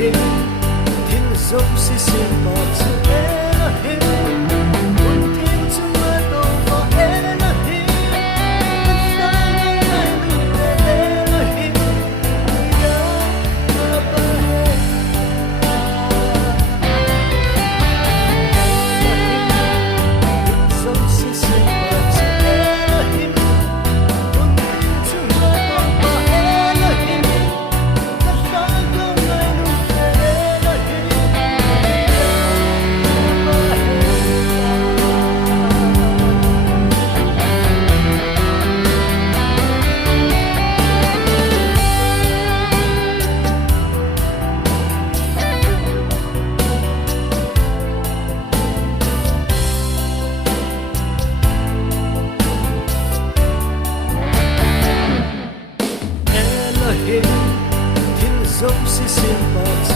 Elohim, thiên dấu si xin bảo cho Elohim, muôn thiên chúng mơ đồ vào Elohim, tất cả những ai luôn về Elohim, Ya Abraham. Thiên dấu si xin bảo cho Elohim, muôn thiên chúng mơ đồ vào Elohim, tất cả những ai luôn về Elohim, Ya Elohim, thiên dấu si xin bảo cho